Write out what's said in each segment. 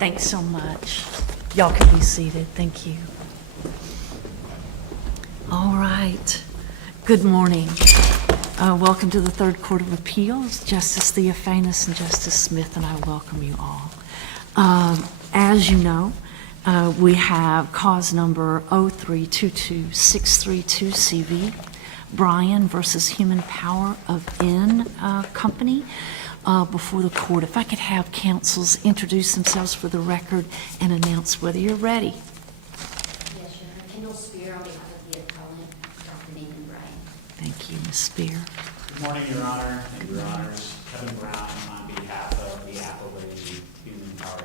Thanks so much. Y'all can be seated. Thank you. All right. Good morning. Welcome to the Third Court of Appeals. Justice Theophanis and Justice Smith and I welcome you all. As you know, we have cause number 0322632CV, Bryan versus Human Power of N Company, before the court. If I could have counsels introduce themselves for the record and announce whether you're ready. Yes, Your Honor. Kendall Spear on behalf of the appellant, Dr. Nathan Bryan. Thank you, Ms. Spear. Good morning, Your Honor and Your Honors. Kevin Brown on behalf of the appellate Human Power.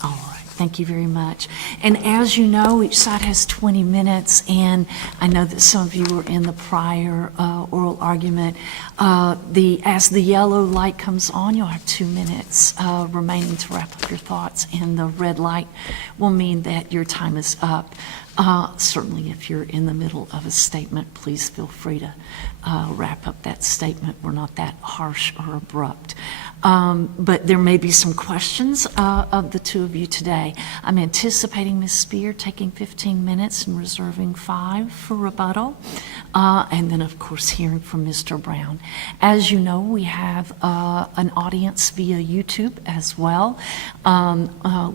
All right, thank you very much. And as you know, each side has 20 minutes, and I know that some of you were in the prior oral argument. As the yellow light comes on, you'll have 2 minutes remaining to wrap up your thoughts, and the red light will mean that your time is up. Certainly, if you're in the middle of a statement, please feel free to wrap up that statement. We're not that harsh or abrupt. But there may be some questions of the two of you today. I'm anticipating Ms. Spear taking 15 minutes and reserving 5 for rebuttal. And then, of course, hearing from Mr. Brown. As you know, we have an audience via YouTube as well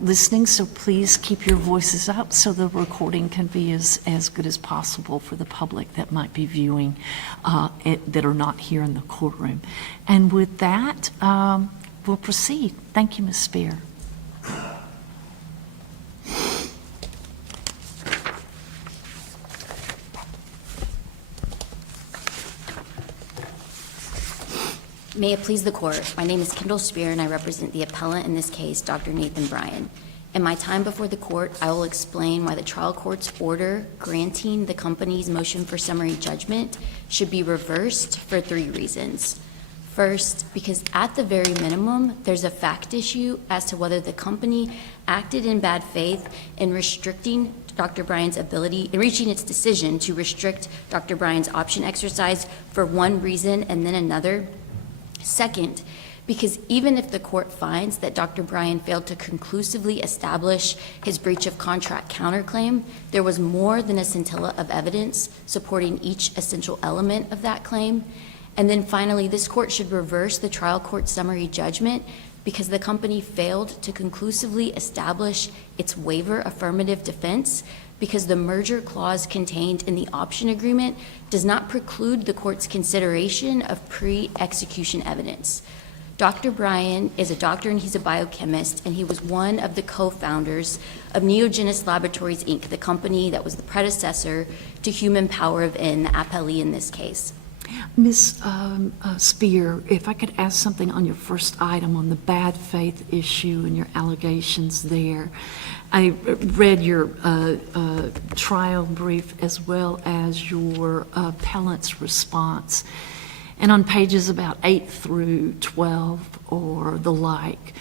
listening, so please keep your voices up so the recording can be as good as possible for the public that might be viewing that are not here in the courtroom. And with that, we'll proceed. Thank you, Ms. Spear. May it please the court, my name is Kendall Spear and I represent the appellant in this case, Dr. Nathan Bryan. In my time before the court, I will explain why the trial court's order granting the company's motion for summary judgment should be reversed for 3 reasons. First, because at the very minimum, there's a fact issue as to whether the company acted in bad faith in restricting Dr. Bryan's ability, in reaching its decision to restrict Dr. Bryan's option exercise for one reason and then another. Second, because even if the court finds that Dr. Bryan failed to conclusively establish his breach of contract counterclaim, there was more than a scintilla of evidence supporting each essential element of that claim. And then finally, this court should reverse the trial court summary judgment because the company failed to conclusively establish its waiver affirmative defense because the merger clause contained in the option agreement does not preclude the court's consideration of pre-execution evidence. Dr. Bryan is a doctor and he's a biochemist, and he was one of the co-founders of Neogenis Laboratories, Inc., the company that was the predecessor to Human Power of N, the appellee in this case. Ms. Spear, if I could ask something on your first item on the bad faith issue and your allegations there. I read your trial brief as well as your appellant's response. And on pages about 8 through 12 or the like,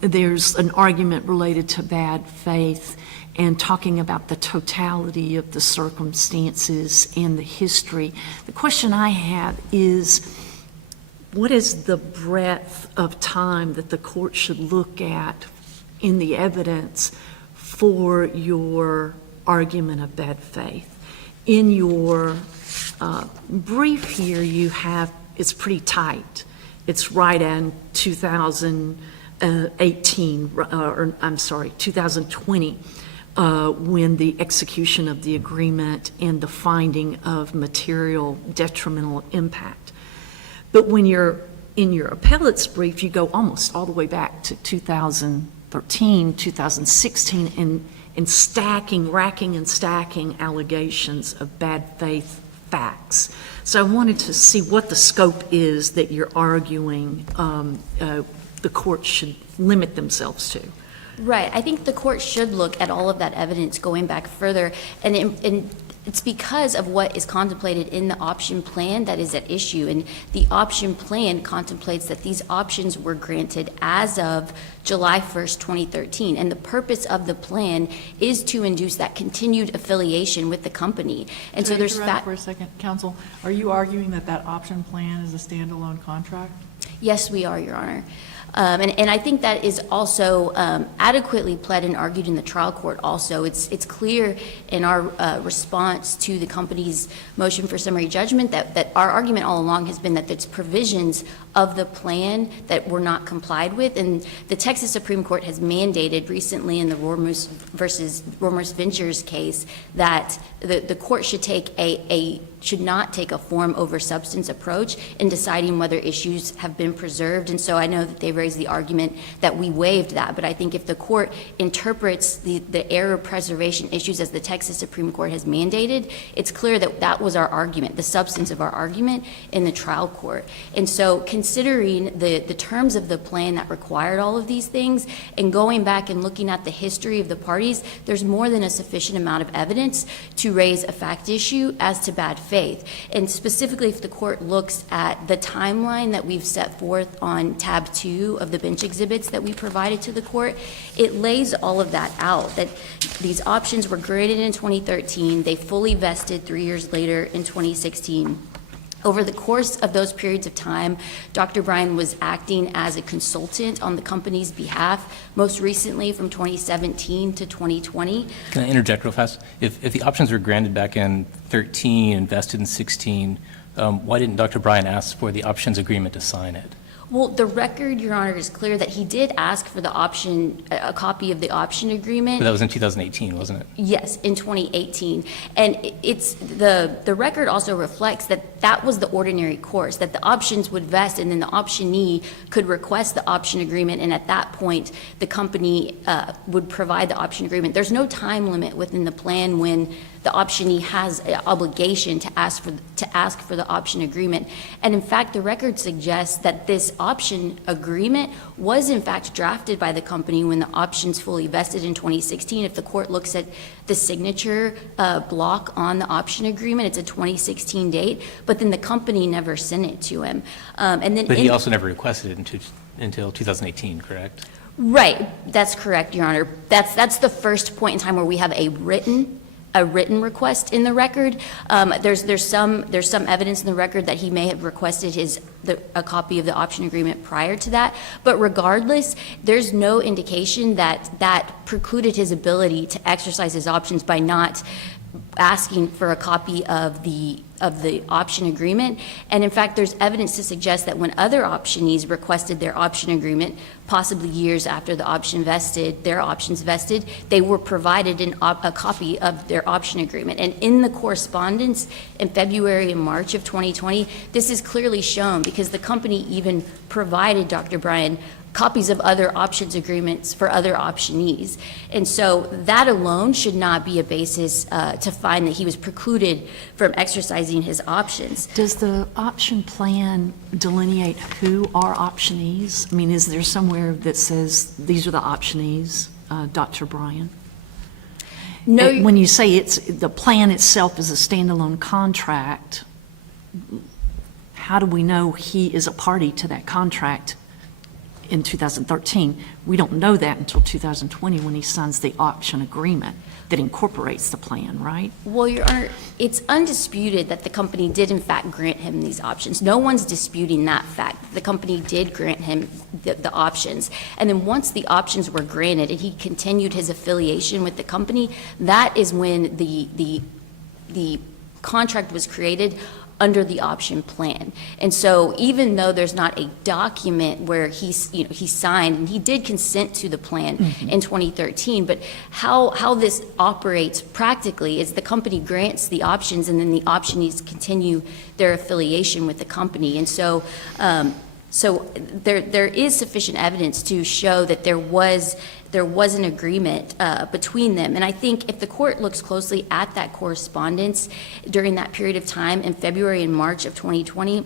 there's an argument related to bad faith and talking about the totality of the circumstances and the history. The question I have is, what is the breadth of time that the court should look at in the evidence for your argument of bad faith? In your brief here, you have, it's pretty tight. It's right in 2018, or I'm sorry, 2020, when the execution of the agreement and the finding of material detrimental impact. But when you're in your appellate's brief, you go almost all the way back to 2013, 2016, and racking and stacking allegations of bad faith facts. So I wanted to see what the scope is that you're arguing the court should limit themselves to. Right. I think the court should look at all of that evidence going back further, and it's because of what is contemplated in the option plan that is at issue. And the option plan contemplates that these options were granted as of July 1st, 2013. And the purpose of the plan is to induce that continued affiliation with the company. And so there's for a second, counsel, are you arguing that that option plan is a standalone contract? Yes, we are, Your Honor. And I think that is also adequately pled and argued in the trial court also. It's clear in our response to the company's motion for summary judgment that our argument all along has been that it's provisions of the plan that were not complied with. And the Texas Supreme Court has mandated recently in the Rormers versus Rormers Ventures case that the court should not take a form over substance approach in deciding whether issues have been preserved. And so I know that they raised the argument that we waived that, but I think if the court interprets the error preservation issues as the Texas Supreme Court has mandated, it's clear that that was our argument, the substance of our argument in the trial court. And so considering the terms of the plan that required all of these things and going back and looking at the history of the parties, there's more than a sufficient amount of evidence to raise a fact issue as to bad faith. And specifically, if the court looks at the timeline that we've set forth on tab 2 of the bench exhibits that we provided to the court, it lays all of that out, that these options were granted in 2013, they fully vested 3 years later in 2016. Over the course of those periods of time, Dr. Bryan was acting as a consultant on the company's behalf, most recently from 2017 to 2020. Can I interject real fast? If the options were granted back in 13 and vested in 16, why didn't Dr. Bryan ask for the options agreement to sign it? Well, the record, Your Honor, is clear that he did ask for the option, a copy of the option agreement. But that was in 2018, wasn't it? Yes, in 2018. And it's the record also reflects that that was the ordinary course, that the options would vest and then the optionee could request the option agreement, and at that point, the company would provide the option agreement. There's no time limit within the plan when the optionee has an obligation to ask for the option agreement. And in fact, the record suggests that this option agreement was in fact drafted by the company when the options fully vested in 2016. If the court looks at the signature block on the option agreement, it's a 2016 date, but then the company never sent it to him. But he also never requested it until 2018, correct? Right, that's correct, Your Honor. That's the first point in time where we have a written request in the record. There's some evidence in the record that he may have requested a copy of the option agreement prior to that, but regardless, there's no indication that precluded his ability to exercise his options by not asking for a copy of the option agreement. And in fact, there's evidence to suggest that when other optionees requested their option agreement, possibly years after the option vested, their options vested, they were provided a copy of their option agreement. And in the correspondence in February and March of 2020, this is clearly shown because the company even provided Dr. Bryan copies of other options agreements for other optionees. And so that alone should not be a basis to find that he was precluded from exercising his options. Does the option plan delineate who are optionees? I mean, is there somewhere that says these are the optionees, Dr. Bryan? No. When you say the plan itself is a standalone contract, how do we know he is a party to that contract in 2013? We don't know that until 2020 when he signs the option agreement that incorporates the plan, right? Well, Your Honor, it's undisputed that the company did in fact grant him these options. No one's disputing that fact. The company did grant him the options. And then once the options were granted and he continued his affiliation with the company, that is when the contract was created under the option plan. And so even though there's not a document where he signed, and he did consent to the plan in 2013, but how this operates practically is the company grants the options and then the optionees continue their affiliation with the company. And so there is sufficient evidence to show that there was an agreement between them. And I think if the court looks closely at that correspondence during that period of time in February and March of 2020,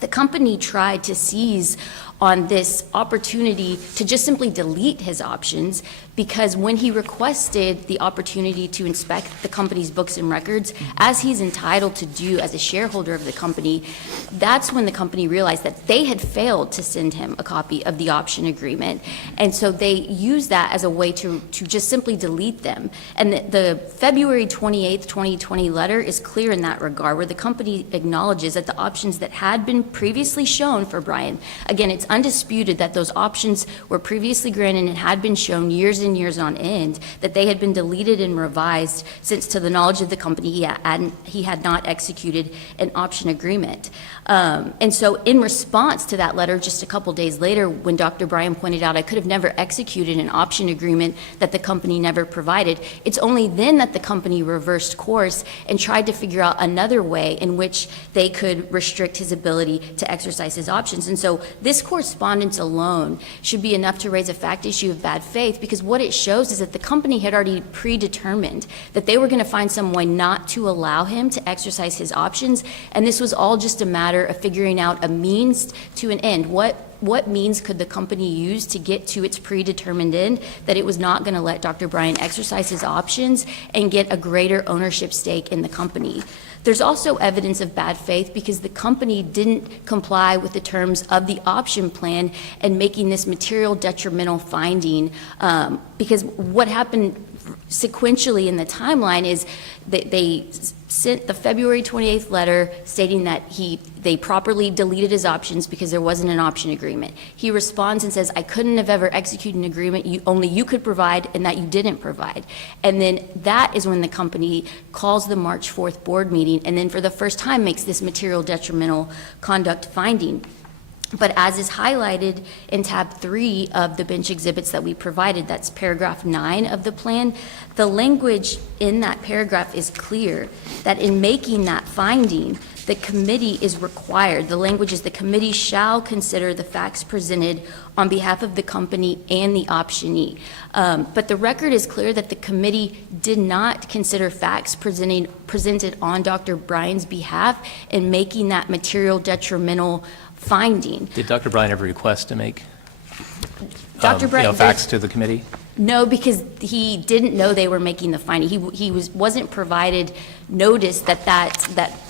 the company tried to seize on this opportunity to just simply delete his options, because when he requested the opportunity to inspect the company's books and records, as he's entitled to do as a shareholder of the company, that's when the company realized that they had failed to send him a copy of the option agreement. And so they used that as a way to just simply delete them. And the February 28th, 2020 letter is clear in that regard, where the company acknowledges that the options that had been previously shown for Bryan. Again, it's undisputed that those options were previously granted and had been shown years and years on end, that they had been deleted and revised since, to the knowledge of the company, he had not executed an option agreement. And so in response to that letter, just a couple days later, when Dr. Bryan pointed out I could have never executed an option agreement that the company never provided, it's only then that the company reversed course and tried to figure out another way in which they could restrict his ability to exercise his options. And so this correspondence alone should be enough to raise a fact issue of bad faith, because what it shows is that the company had already predetermined that they were going to find some way not to allow him to exercise his options, and this was all just a matter of figuring out a means to an end. What means could the company use to get to its predetermined end, that it was not going to let Dr. Bryan exercise his options and get a greater ownership stake in the company? There's also evidence of bad faith because the company didn't comply with the terms of the option plan and making this material detrimental finding, because what happened sequentially in the timeline is that they sent the February 28th letter stating that they properly deleted his options because there wasn't an option agreement. He responds and says, I couldn't have ever executed an agreement only you could provide and that you didn't provide. And then that is when the company calls the March 4th board meeting and then for the first time makes this material detrimental conduct finding. But as is highlighted in tab 3 of the bench exhibits that we provided, that's paragraph 9 of the plan, the language in that paragraph is clear that in making that finding, the committee is required, the language is the committee shall consider the facts presented on behalf of the company and the optionee. But the record is clear that the committee did not consider facts presented on Dr. Bryan's behalf in making that material detrimental finding. Did Dr. Bryan ever request to make Dr. Bryan, facts to the committee? No, because he didn't know they were making the finding. He wasn't provided notice that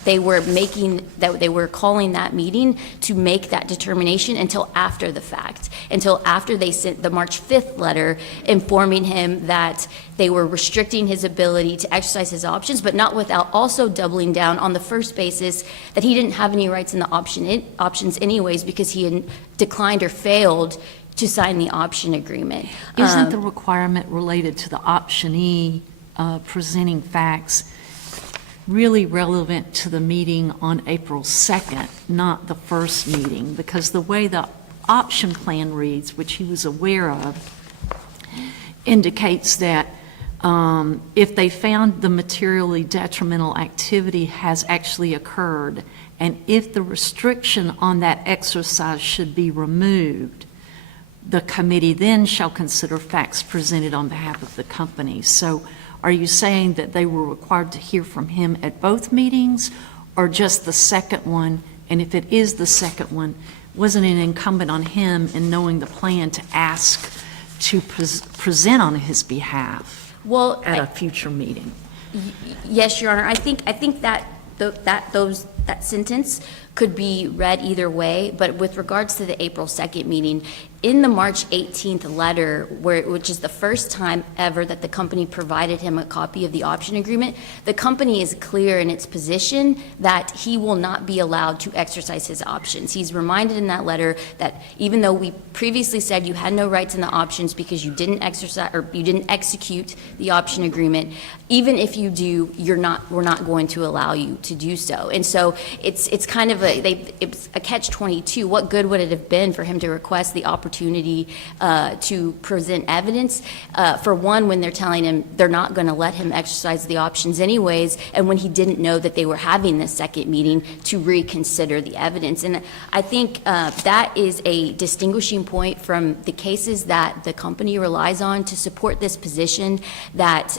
they were calling that meeting to make that determination until after the fact, until after they sent the March 5th letter informing him that they were restricting his ability to exercise his options, but not without also doubling down on the first basis that he didn't have any rights in the options anyways because he had declined or failed to sign the option agreement. Isn't the requirement related to the optionee presenting facts really relevant to the meeting on April 2nd, not the first meeting? Because the way the option plan reads, which he was aware of, indicates that if they found the materially detrimental activity has actually occurred, and if the restriction on that exercise should be removed, the committee then shall consider facts presented on behalf of the company. So are you saying that they were required to hear from him at both meetings or just the second one? And if it is the second one, wasn't it incumbent on him in knowing the plan to ask to present on his behalf at a future meeting? Yes, Your Honor. I think that that sentence could be read either way, but with regards to the April 2nd meeting, in the March 18th letter, which is the first time ever that the company provided him a copy of the option agreement, the company is clear in its position that he will not be allowed to exercise his options. He's reminded in that letter that even though we previously said you had no rights in the options because you didn't exercise or you didn't execute the option agreement, even if you do, we're not going to allow you to do so. And so it's kind of it's a catch-22. What good would it have been for him to request the opportunity to present evidence, for one, when they're telling him they're not going to let him exercise the options anyways, and when he didn't know that they were having this second meeting to reconsider the evidence. And I think that is a distinguishing point from the cases that the company relies on to support this position that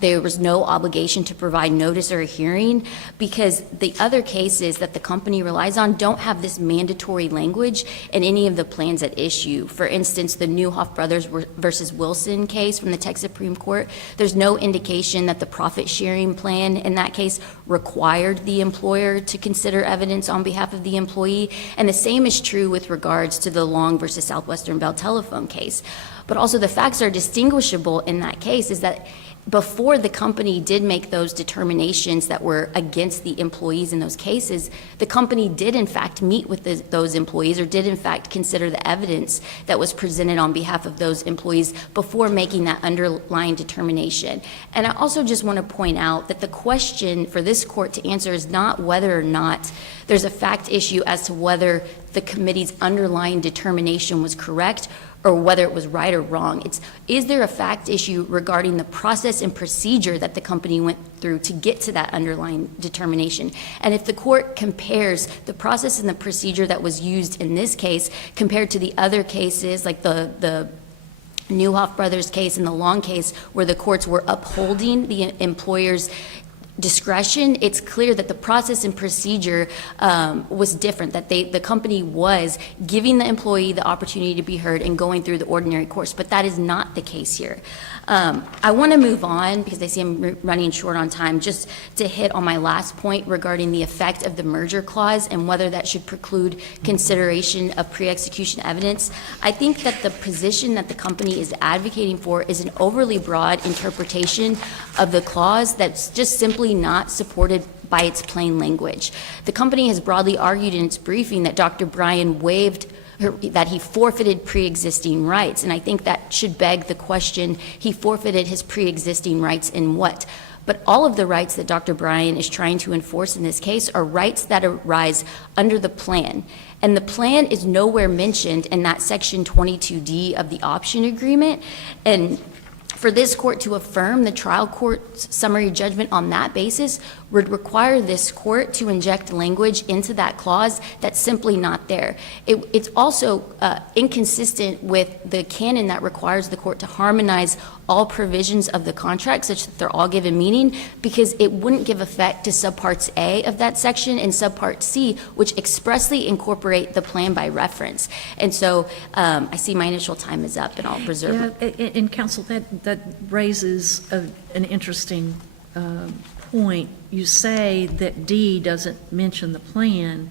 there was no obligation to provide notice or a hearing, because the other cases that the company relies on don't have this mandatory language in any of the plans at issue. For instance, the Newhoff Brothers versus Wilson case from the Texas Supreme Court, there's no indication that the profit sharing plan in that case required the employer to consider evidence on behalf of the employee. And the same is true with regards to the Long versus Southwestern Bell telephone case. But also the facts are distinguishable in that case is that before the company did make those determinations that were against the employees in those cases, the company did in fact meet with those employees, or did in fact consider the evidence that was presented on behalf of those employees before making that underlying determination. And I also just want to point out that the question for this court to answer is not whether or not there's a fact issue as to whether the committee's underlying determination was correct, or whether it was right or wrong. It's, is there a fact issue regarding the process and procedure that the company went through to get to that underlying determination? And if the court compares the process and the procedure that was used in this case compared to the other cases, like the Newhoff Brothers case and the Long case, where the courts were upholding the employer's discretion, it's clear that the process and procedure was different, that the company was giving the employee the opportunity to be heard and going through the ordinary course, but that is not the case here. I want to move on, because I see I'm running short on time, just to hit on my last point regarding the effect of the merger clause and whether that should preclude consideration of pre-execution evidence. I think that the position that the company is advocating for is an overly broad interpretation of the clause that's just simply not supported by its plain language. The company has broadly argued in its briefing that Dr. Bryan waived that he forfeited pre-existing rights, and I think that should beg the question, he forfeited his pre-existing rights in what? But all of the rights that Dr. Bryan is trying to enforce in this case are rights that arise under the plan. And the plan is nowhere mentioned in that section 22D of the option agreement. And for this court to affirm the trial court's summary judgment on that basis would require this court to inject language into that clause that's simply not there. It's also inconsistent with the canon that requires the court to harmonize all provisions of the contract such that they're all given meaning, because it wouldn't give effect to subparts A of that section and subpart C, which expressly incorporate the plan by reference. And so I see my initial time is up, and I'll reserve it. Yeah, and counsel, that raises an interesting point. You say that D doesn't mention the plan,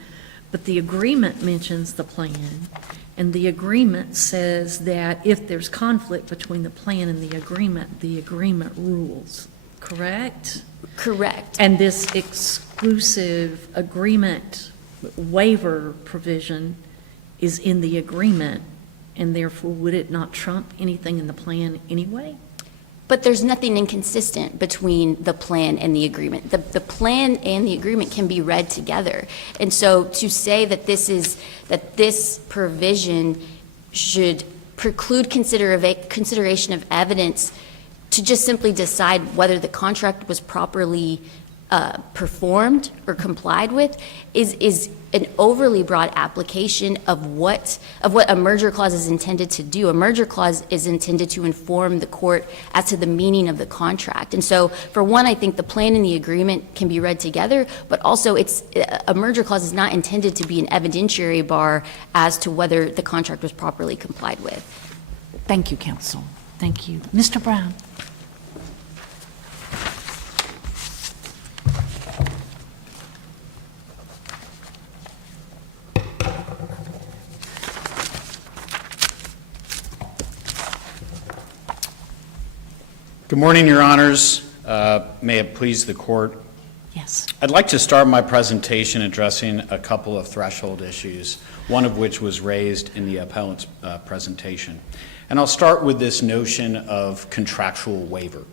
but the agreement mentions the plan, and the agreement says that if there's conflict between the plan and the agreement rules, correct? Correct. And this exclusive agreement waiver provision is in the agreement, and therefore would it not trump anything in the plan anyway? But there's nothing inconsistent between the plan and the agreement. The plan and the agreement can be read together. And so to say that this provision should preclude consideration of evidence to just simply decide whether the contract was properly performed or complied with is an overly broad application of what a merger clause is intended to do. A merger clause is intended to inform the court as to the meaning of the contract. And so, for one, I think the plan and the agreement can be read together, but also a merger clause is not intended to be an evidentiary bar as to whether the contract was properly complied with. Thank you, counsel. Thank you. Mr. Brown. Good morning, Your Honors. May it please the court. Yes. I'd like to start my presentation addressing a couple of threshold issues, one of which was raised in the appellant's presentation. And I'll start with this notion of contractual waiver,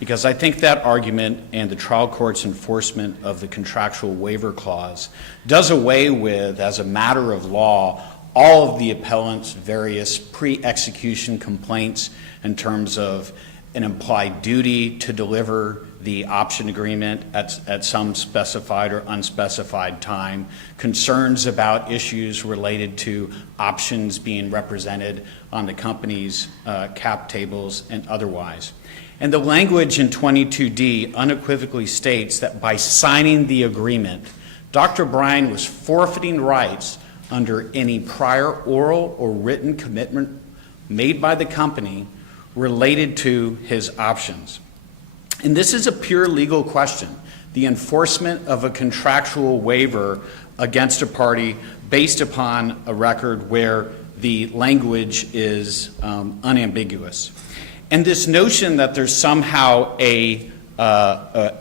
because I think that argument and the trial court's enforcement of the contractual waiver clause does away with, as a matter of law, all of the appellant's various pre-execution complaints in terms of an implied duty to deliver the option agreement at some specified or unspecified time, concerns about issues related to options being represented on the company's cap tables and otherwise. And the language in 22D unequivocally states that by signing the agreement, Dr. Bryan was forfeiting rights under any prior oral or written commitment made by the company related to his options. And this is a pure legal question, the enforcement of a contractual waiver against a party based upon a record where the language is unambiguous. And this notion that there's somehow a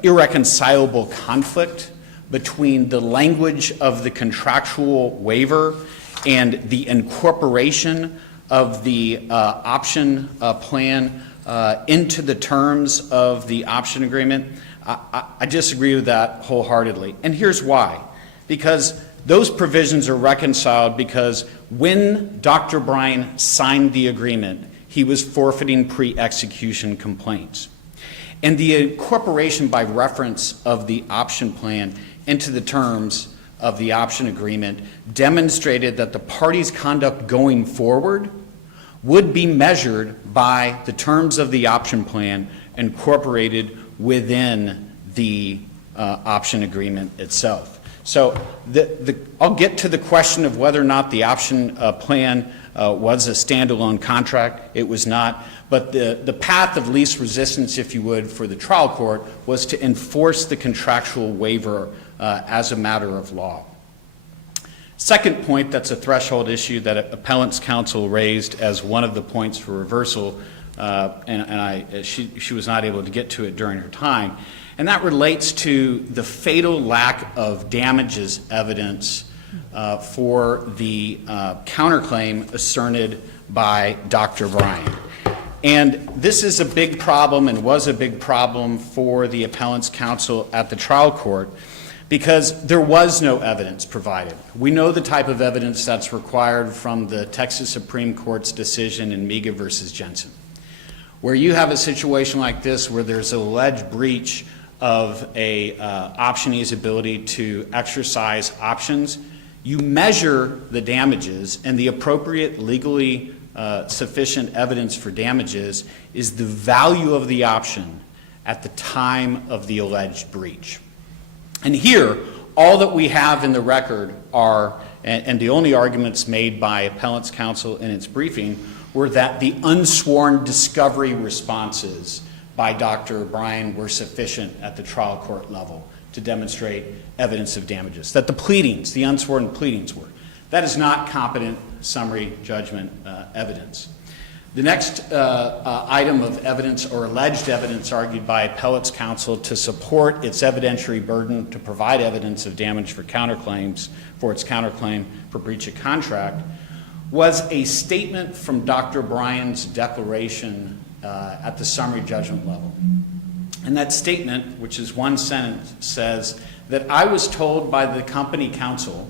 irreconcilable conflict between the language of the contractual waiver and the incorporation of the option plan into the terms of the option agreement, I disagree with that wholeheartedly. And here's why. Because those provisions are reconciled because when Dr. Bryan signed the agreement, he was forfeiting pre-execution complaints. And the incorporation by reference of the option plan into the terms of the option agreement demonstrated that the parties' conduct going forward would be measured by the terms of the option plan incorporated within the option agreement itself. So I'll get to the question of whether or not the option plan was a standalone contract. It was not. But the path of least resistance, if you would, for the trial court was to enforce the contractual waiver as a matter of law. Second point, that's a threshold issue that appellant's counsel raised as one of the points for reversal, she was not able to get to it during her time, and that relates to the fatal lack of damages evidence for the counterclaim asserted by Dr. Bryan. And this is a big problem and was a big problem for the appellant's counsel at the trial court because there was no evidence provided. We know the type of evidence that's required from the Texas Supreme Court's decision in Miga versus Jensen, where you have a situation like this where there's an alleged breach of a optionee's ability to exercise options. You measure the damages, and the appropriate legally sufficient evidence for damages is the value of the option at the time of the alleged breach. And here, all that we have in the record are, and the only arguments made by appellant's counsel in its briefing, were that the unsworn discovery responses by Dr. Bryan were sufficient at the trial court level to demonstrate evidence of damages, that the pleadings, the unsworn pleadings were. That is not competent summary judgment evidence. The next item of evidence or alleged evidence argued by appellate's counsel to support its evidentiary burden to provide evidence of damage for counterclaims, for its counterclaim for breach of contract, was a statement from Dr. Bryan's declaration at the summary judgment level. And that statement, which is one sentence, says that I was told by the company counsel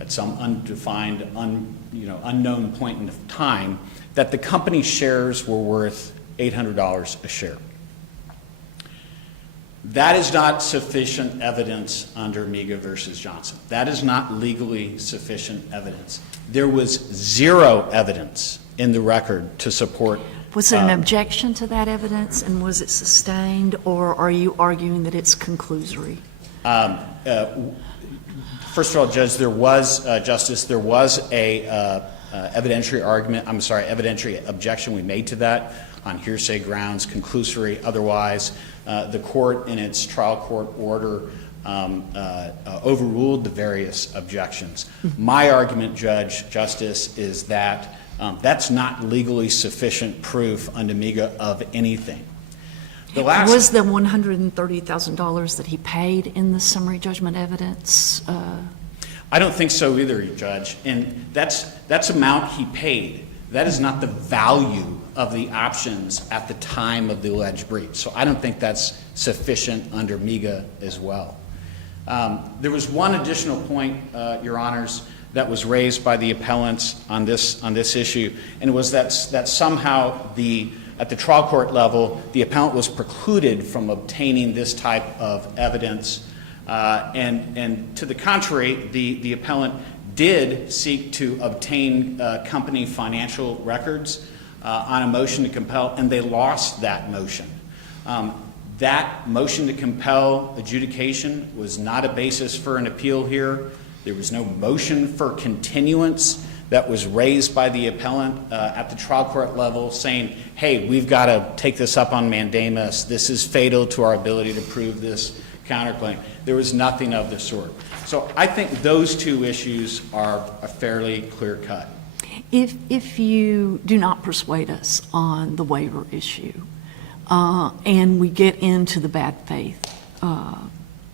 at some undefined, unknown point in time that the company shares were worth $800 a share. That is not sufficient evidence under Miga versus Johnson. That is not legally sufficient evidence. There was zero evidence in the record to support. Was there an objection to that evidence, and was it sustained, or are you arguing that it's conclusory? First of all, Judge, there was, Justice, there was a evidentiary objection we made to that on hearsay grounds, conclusory, otherwise. The court in its trial court order overruled the various objections. My argument, Justice, is that that's not legally sufficient proof under Miga of anything. Was the $130,000 that he paid in the summary judgment evidence? I don't think so either, Judge. And that's amount he paid. That is not the value of the options at the time of the alleged breach. So I don't think that's sufficient under Miga as well. There was one additional point, Your Honors, that was raised by the appellants on this issue, and it was that somehow at the trial court level, the appellant was precluded from obtaining this type of evidence. And to the contrary, the appellant did seek to obtain company financial records on a motion to compel, and they lost that motion. That motion to compel adjudication was not a basis for an appeal here. There was no motion for continuance that was raised by the appellant at the trial court level saying, hey, we've got to take this up on mandamus. This is fatal to our ability to prove this counterclaim. There was nothing of the sort. So I think those two issues are fairly clear cut. If you do not persuade us on the waiver issue, and we get into the bad faith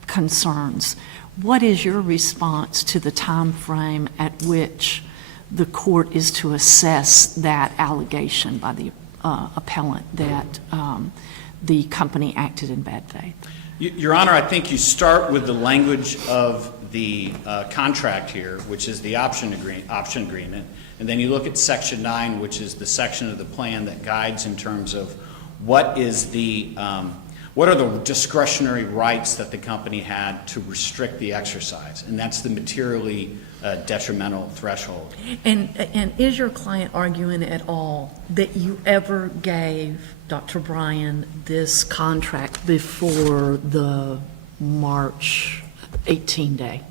concerns, what is your response to the time frame at which the court is to assess that allegation by the appellant that the company acted in bad faith? Your Honor, I think you start with the language of the contract here, which is the option agreement, and then you look at Section 9, which is the section of the plan that guides in terms of what are the discretionary rights that the company had to restrict the exercise, and that's the materially detrimental threshold. And is your client arguing at all that you ever gave Dr. Bryan this contract before the March 18 day?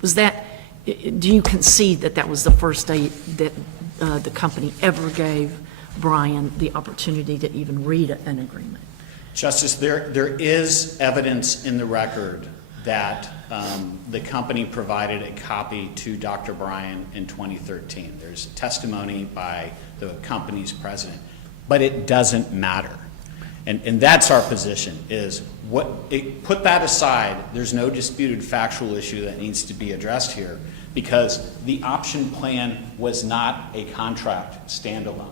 Was that, do you concede that that was the first day that the company ever gave Bryan the opportunity to even read an agreement? Justice, there is evidence in the record that the company provided a copy to Dr. Bryan in 2013. There's testimony by the company's president, but it doesn't matter. And that's our position, is put that aside. There's no disputed factual issue that needs to be addressed here, because the option plan was not a contract standalone.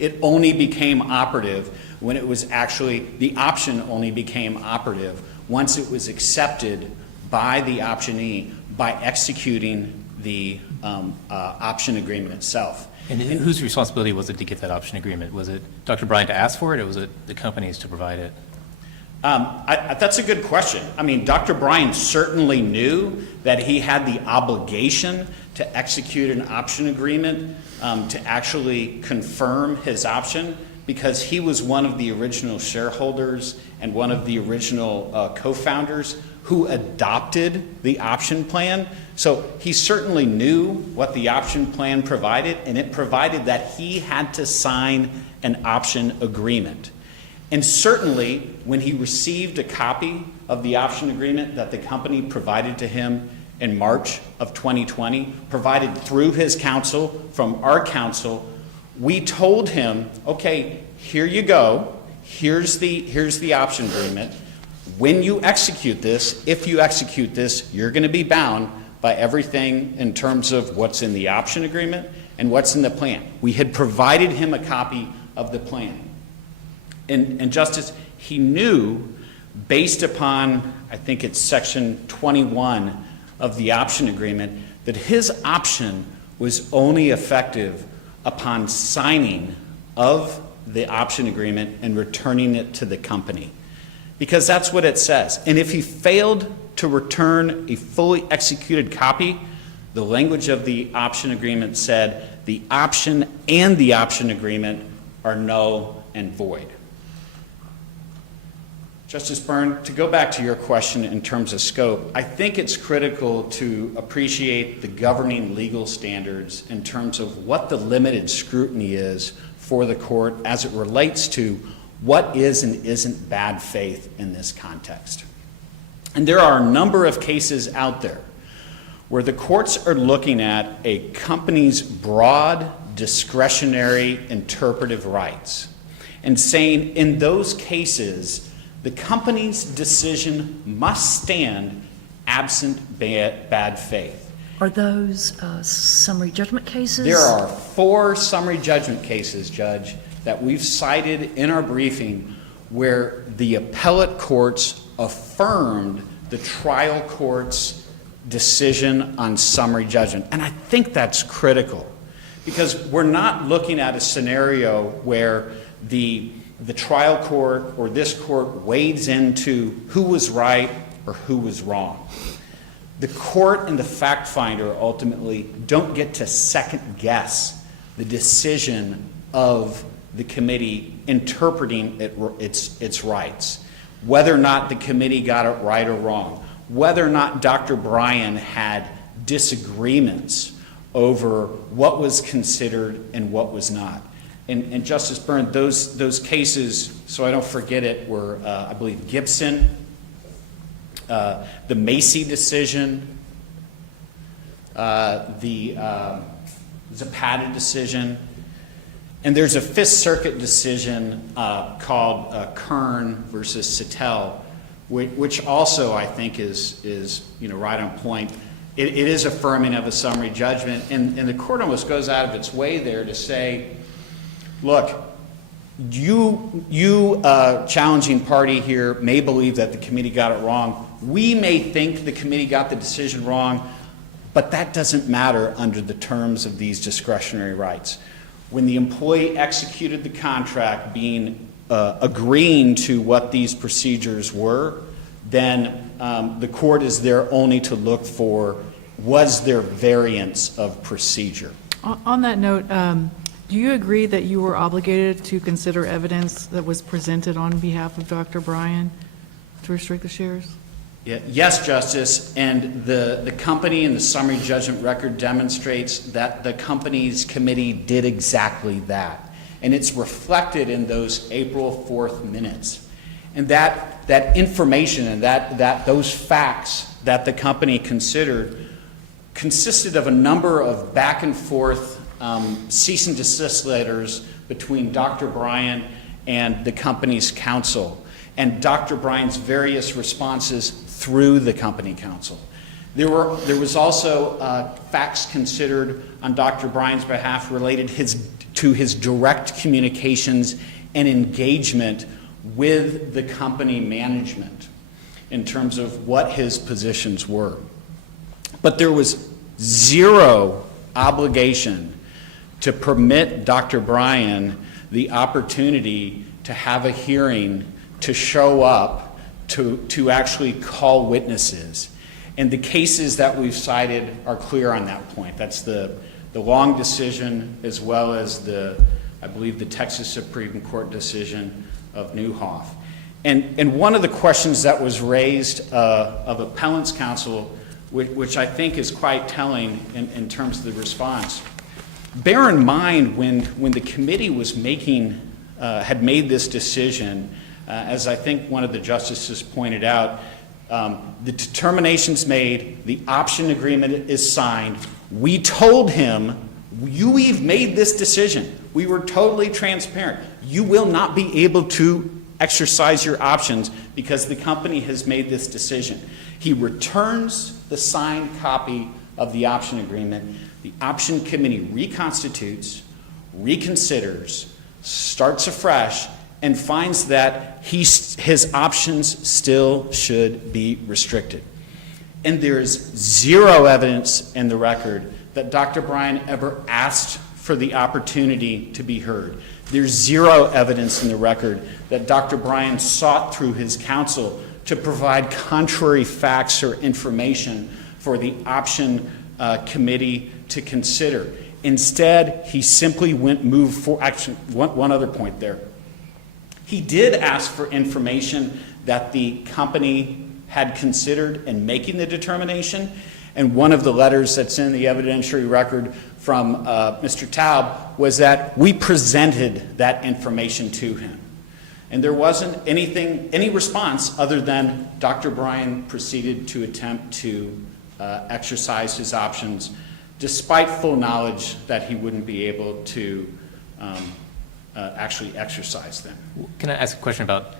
It only became operative when it was actually, the option only became operative once it was accepted by the optionee by executing the option agreement itself. And whose responsibility was it to get that option agreement? Was it Dr. Bryan to ask for it, or was it the company's to provide it? That's a good question. I mean, Dr. Bryan certainly knew that he had the obligation to execute an option agreement to actually confirm his option, because he was one of the original shareholders and one of the original co-founders who adopted the option plan. So he certainly knew what the option plan provided, and it provided that he had to sign an option agreement. And certainly, when he received a copy of the option agreement that the company provided to him in March of 2020, provided through his counsel, from our counsel, we told him, okay, here you go, here's the option agreement. When you execute this, if you execute this, you're going to be bound by everything in terms of what's in the option agreement and what's in the plan. We had provided him a copy of the plan. And Justice, he knew, based upon, I think it's section 21 of the option agreement, that his option was only effective upon signing of the option agreement and returning it to the company. Because that's what it says. And if he failed to return a fully executed copy, the language of the option agreement said the option and the option agreement are null and void. Justice Byrne, to go back to your question in terms of scope, I think it's critical to appreciate the governing legal standards in terms of what the limited scrutiny is for the court as it relates to what is and isn't bad faith in this context. And there are a number of cases out there where the courts are looking at a company's broad discretionary interpretive rights and saying in those cases the company's decision must stand absent bad faith. Are those summary judgment cases? There are 4 summary judgment cases, Judge, that we've cited in our briefing where the appellate courts affirmed the trial court's decision on summary judgment. And I think that's critical, because we're not looking at a scenario where the trial court or this court wades into who was right or who was wrong. The court and the fact finder ultimately don't get to second guess the decision of the committee interpreting its rights, whether or not the committee got it right or wrong, whether or not Dr. Bryan had disagreements over what was considered and what was not. And Justice Byrne, those cases, so I don't forget it, were, I believe, Gibson, the Macy decision, the There's a padded decision. And there's a Fifth Circuit decision called Kern versus Sattel, which also I think is right on point. It is affirming of a summary judgment, and the court almost goes out of its way there to say, look, you challenging party here may believe that the committee got it wrong. We may think the committee got the decision wrong, but that doesn't matter under the terms of these discretionary rights. When the employee executed the contract agreeing to what these procedures were, then the court is there only to look for, was there variance of procedure? On that note, do you agree that you were obligated to consider evidence that was presented on behalf of Dr. Bryan to restrict the shares? Yeah, yes, Justice, and the company and the summary judgment record demonstrates that the company's committee did exactly that. And it's reflected in those April 4th minutes. And that information and those facts that the company considered consisted of a number of back and forth cease and desist letters between Dr. Bryan and the company's counsel, and Dr. Bryan's various responses through the company counsel. There was also facts considered on Dr. Bryan's behalf related to his direct communications and engagement with the company management in terms of what his positions were. But there was zero obligation to permit Dr. Bryan the opportunity to have a hearing, to show up, to actually call witnesses. And the cases that we've cited are clear on that point. That's the Long decision, as well as I believe the Texas Supreme Court decision of Newhoff. And one of the questions that was raised of appellant's counsel, which I think is quite telling in terms of the response. Bear in mind when the committee was had made this decision, as I think one of the justices pointed out, the determination's made, the option agreement is signed. We told him, we've made this decision. We were totally transparent. You will not be able to exercise your options because the company has made this decision. He returns the signed copy of the option agreement. The option committee reconstitutes, reconsiders, starts afresh, and finds that his options still should be restricted. And there is zero evidence in the record that Dr. Bryan ever asked for the opportunity to be heard. There's zero evidence in the record that Dr. Bryan sought through his counsel to provide contrary facts or information for the option committee to consider. Instead, he simply moved for action. One other point there. He did ask for information that the company had considered in making the determination, and one of the letters that's in the evidentiary record from Mr. Taub was that we presented that information to him. And there wasn't any response other than Dr. Bryan proceeded to attempt to exercise his options despite full knowledge that he wouldn't be able to actually exercise them. Can I ask a question about,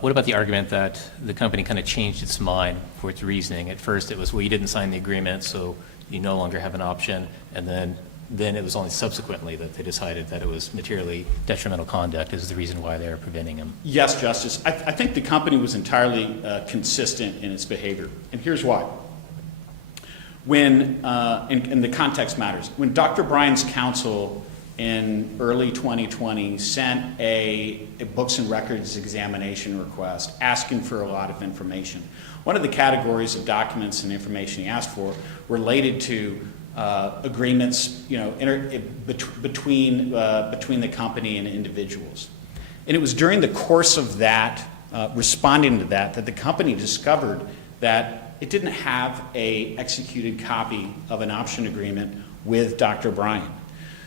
what about the argument that the company kind of changed its mind for its reasoning? At first it was, well, you didn't sign the agreement, so you no longer have an option, and then it was only subsequently that they decided that it was materially detrimental conduct is the reason why they were preventing him. Yes, Justice. I think the company was entirely consistent in its behavior, and here's why. When, and the context matters, when Dr. Bryan's counsel in early 2020 sent a books and records examination request asking for a lot of information, one of the categories of documents and information he asked for related to agreements, between the company and individuals. And it was during the course of that, responding to that the company discovered that it didn't have an executed copy of an option agreement with Dr. Bryan.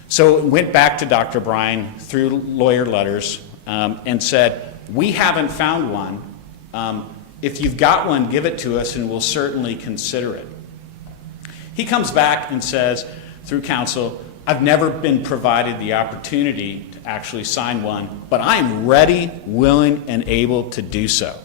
So it went back to Dr. Bryan through lawyer letters and said, we haven't found one. If you've got one, give it to us and we'll certainly consider it. He comes back and says, through counsel, I've never been provided the opportunity to actually sign one, but I am ready, willing, and able to do so.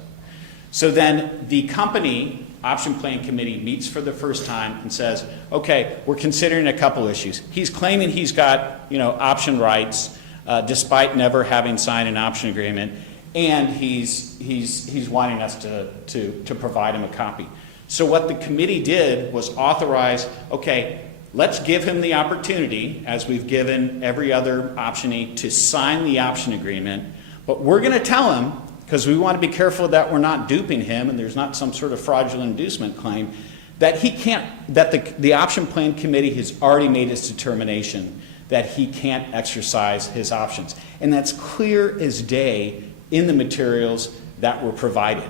So then the company option plan committee meets for the first time and says, okay, we're considering a couple issues. He's claiming he's got, option rights despite never having signed an option agreement, and he's wanting us to provide him a copy. So what the committee did was authorize, okay, let's give him the opportunity, as we've given every other optionee, to sign the option agreement, but we're going to tell him, because we want to be careful that we're not duping him and there's not some sort of fraudulent inducement claim, that he can't, that the option plan committee has already made its determination that he can't exercise his options. And that's clear as day in the materials that were provided.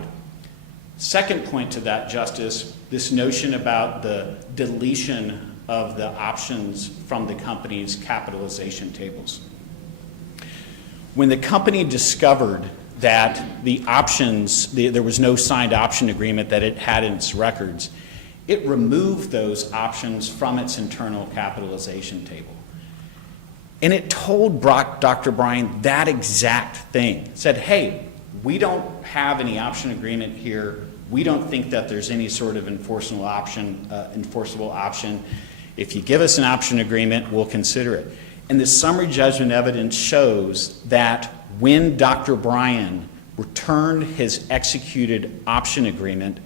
Second point to that, Justice, this notion about the deletion of the options from the company's capitalization tables. When the company discovered that the options, there was no signed option agreement that it had in its records, it removed those options from its internal capitalization table. And it told Dr. Bryan that exact thing. It said, hey, we don't have any option agreement here. We don't think that there's any sort of enforceable option. If you give us an option agreement, we'll consider it. And the summary judgment evidence shows that when Dr. Bryan returned his executed option agreement,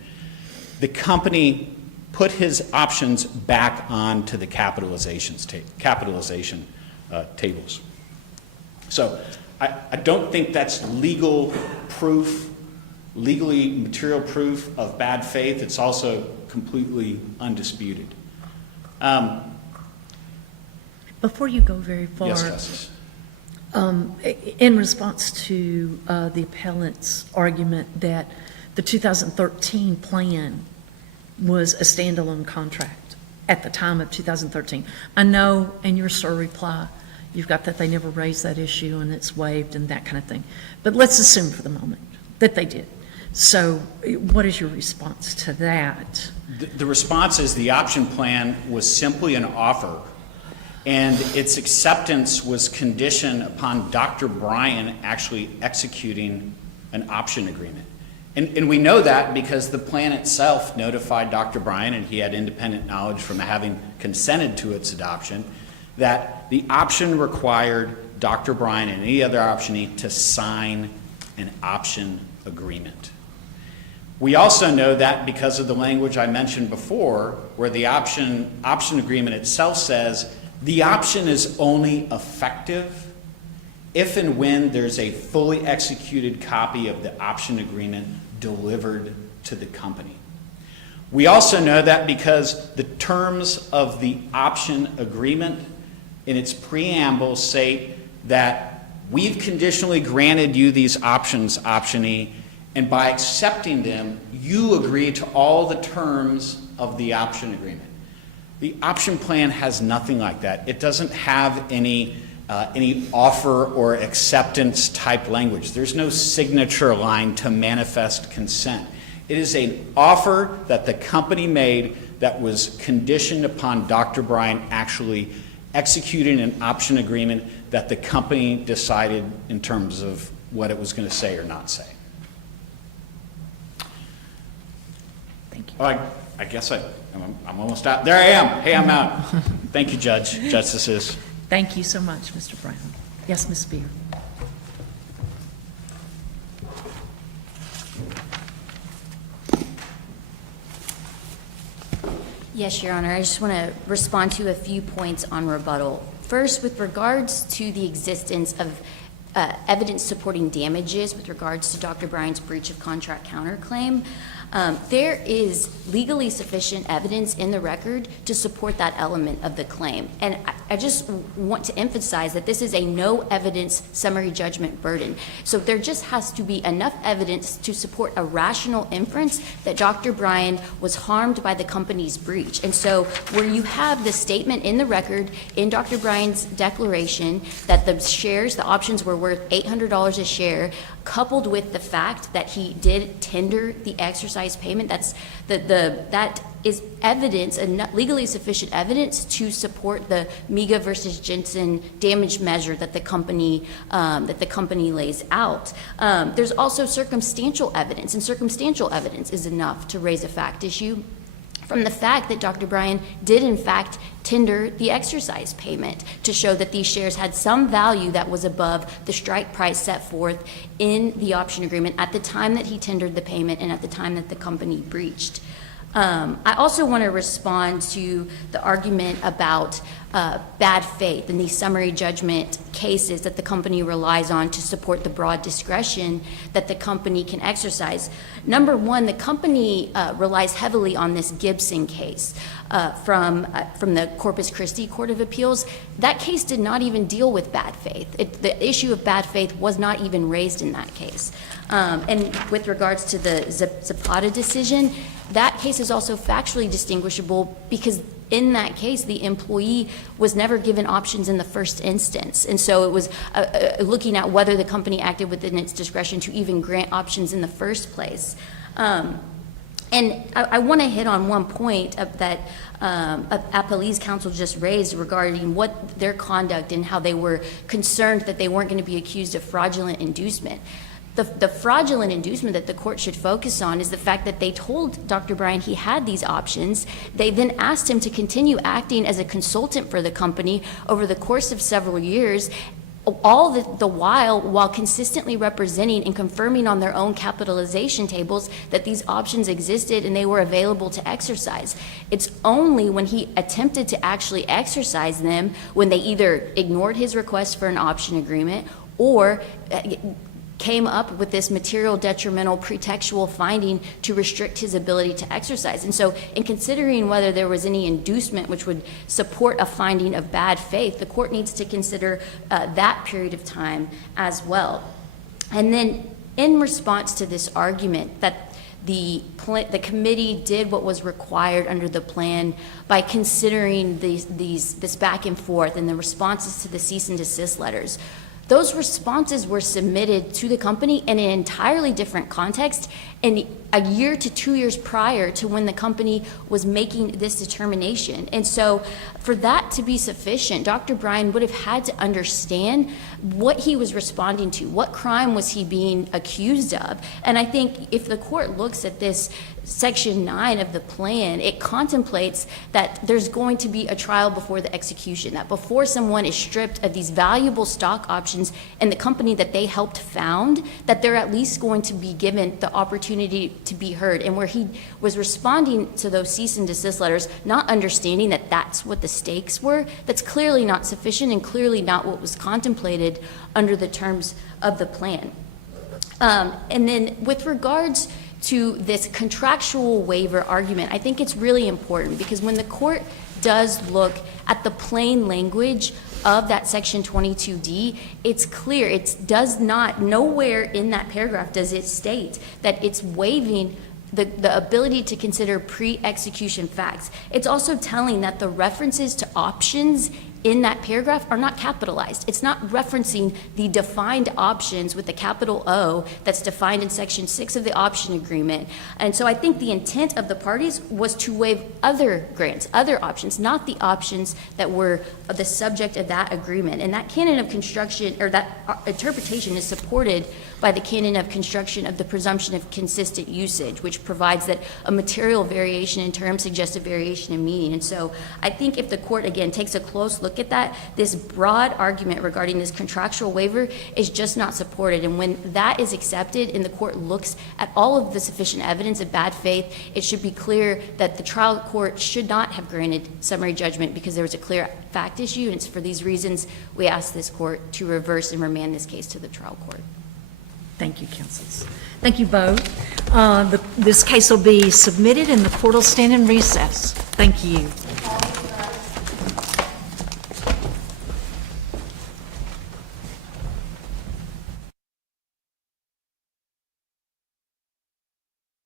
the company put his options back onto the capitalization tables. So I don't think that's legally material proof of bad faith. It's also completely undisputed. Before you go very far. Yes, Justice. In response to the appellant's argument that the 2013 plan was a standalone contract at the time of 2013, I know in your SIR reply you've got that they never raised that issue and it's waived and that kind of thing. But let's assume for the moment that they did. So what is your response to that? The response is the option plan was simply an offer, and its acceptance was conditioned upon Dr. Bryan actually executing an option agreement. And we know that because the plan itself notified Dr. Bryan, and he had independent knowledge from having consented to its adoption, that the option required Dr. Bryan and any other optionee to sign an option agreement. We also know that because of the language I mentioned before, where the option agreement itself says the option is only effective if and when there's a fully executed copy of the option agreement delivered to the company. We also know that because the terms of the option agreement in its preamble say that we've conditionally granted you these options, optionee, and by accepting them, you agree to all the terms of the option agreement. The option plan has nothing like that. It doesn't have any offer or acceptance type language. There's no signature line to manifest consent. It is an offer that the company made that was conditioned upon Dr. Bryan actually executing an option agreement that the company decided in terms of what it was going to say or not say. Thank you. I guess I'm almost out. There I am. Hey, I'm out. Thank you, Judge, Justices. Thank you so much, Mr. Brown. Yes, Ms. Spear. Yes, Your Honor. I just want to respond to a few points on rebuttal. First, with regards to the existence of evidence supporting damages with regards to Dr. Bryan's breach of contract counterclaim, there is legally sufficient evidence in the record to support that element of the claim. And I just want to emphasize that this is a no evidence summary judgment burden. So there just has to be enough evidence to support a rational inference that Dr. Bryan was harmed by the company's breach. And so where you have the statement in the record in Dr. Bryan's declaration that the shares, the options were worth $800 a share, coupled with the fact that he did tender the exercise payment, that is evidence, legally sufficient evidence to support the Miga versus Jensen damage measure that the company lays out. There's also circumstantial evidence, and circumstantial evidence is enough to raise a fact issue from the fact that Dr. Bryan did in fact tender the exercise payment to show that these shares had some value that was above the strike price set forth in the option agreement at the time that he tendered the payment and at the time that the company breached. I also want to respond to the argument about bad faith in these summary judgment cases that the company relies on to support the broad discretion that the company can exercise. Number one, the company relies heavily on this Gibson case from the Corpus Christi Court of Appeals. That case did not even deal with bad faith. The issue of bad faith was not even raised in that case. And with regards to the Zapata decision, that case is also factually distinguishable because in that case, the employee was never given options in the first instance. And so it was looking at whether the company acted within its discretion to even grant options in the first place. And I want to hit on one point that Appellee's counsel just raised regarding what their conduct and how they were concerned that they weren't going to be accused of fraudulent inducement. The fraudulent inducement that the court should focus on is the fact that they told Dr. Bryan he had these options. They then asked him to continue acting as a consultant for the company over the course of several years, all the while consistently representing and confirming on their own capitalization tables that these options existed and they were available to exercise. It's only when he attempted to actually exercise them when they either ignored his request for an option agreement or came up with this material detrimental pretextual finding to restrict his ability to exercise. And so in considering whether there was any inducement which would support a finding of bad faith, the court needs to consider that period of time as well. And then in response to this argument that the committee did what was required under the plan by considering this back and forth and the responses to the cease and desist letters, those responses were submitted to the company in an entirely different context and a year to 2 years prior to when the company was making this determination. And so for that to be sufficient, Dr. Bryan would have had to understand what he was responding to, what crime was he being accused of. And I think if the court looks at this Section 9 of the plan, it contemplates that there's going to be a trial before the execution, that before someone is stripped of these valuable stock options in the company that they helped found, that they're at least going to be given the opportunity to be heard. And where he was responding to those cease and desist letters, not understanding that that's what the stakes were, that's clearly not sufficient and clearly not what was contemplated under the terms of the plan. And then with regards to this contractual waiver argument, I think it's really important because when the court does look at the plain language of that Section 22D, it's clear, it does not, nowhere in that paragraph does it state that it's waiving the ability to consider pre-execution facts. It's also telling that the references to options in that paragraph are not capitalized. It's not referencing the defined options with the capital O that's defined in Section 6 of the option agreement. And so I think the intent of the parties was to waive other grants, other options, not the options that were the subject of that agreement. And that canon of construction, or that interpretation, is supported by the canon of construction of the presumption of consistent usage, which provides that a material variation in terms suggests a variation in meaning. And so I think if the court, again, takes a close look at that, this broad argument regarding this contractual waiver is just not supported. And when that is accepted and the court looks at all of the sufficient evidence of bad faith, it should be clear that the trial court should not have granted summary judgment because there was a clear fact issue. And it's for these reasons we ask this court to reverse and remand this case to the trial court. Thank you, counsels. Thank you both. This case will be submitted and the court will stand in recess. Thank you.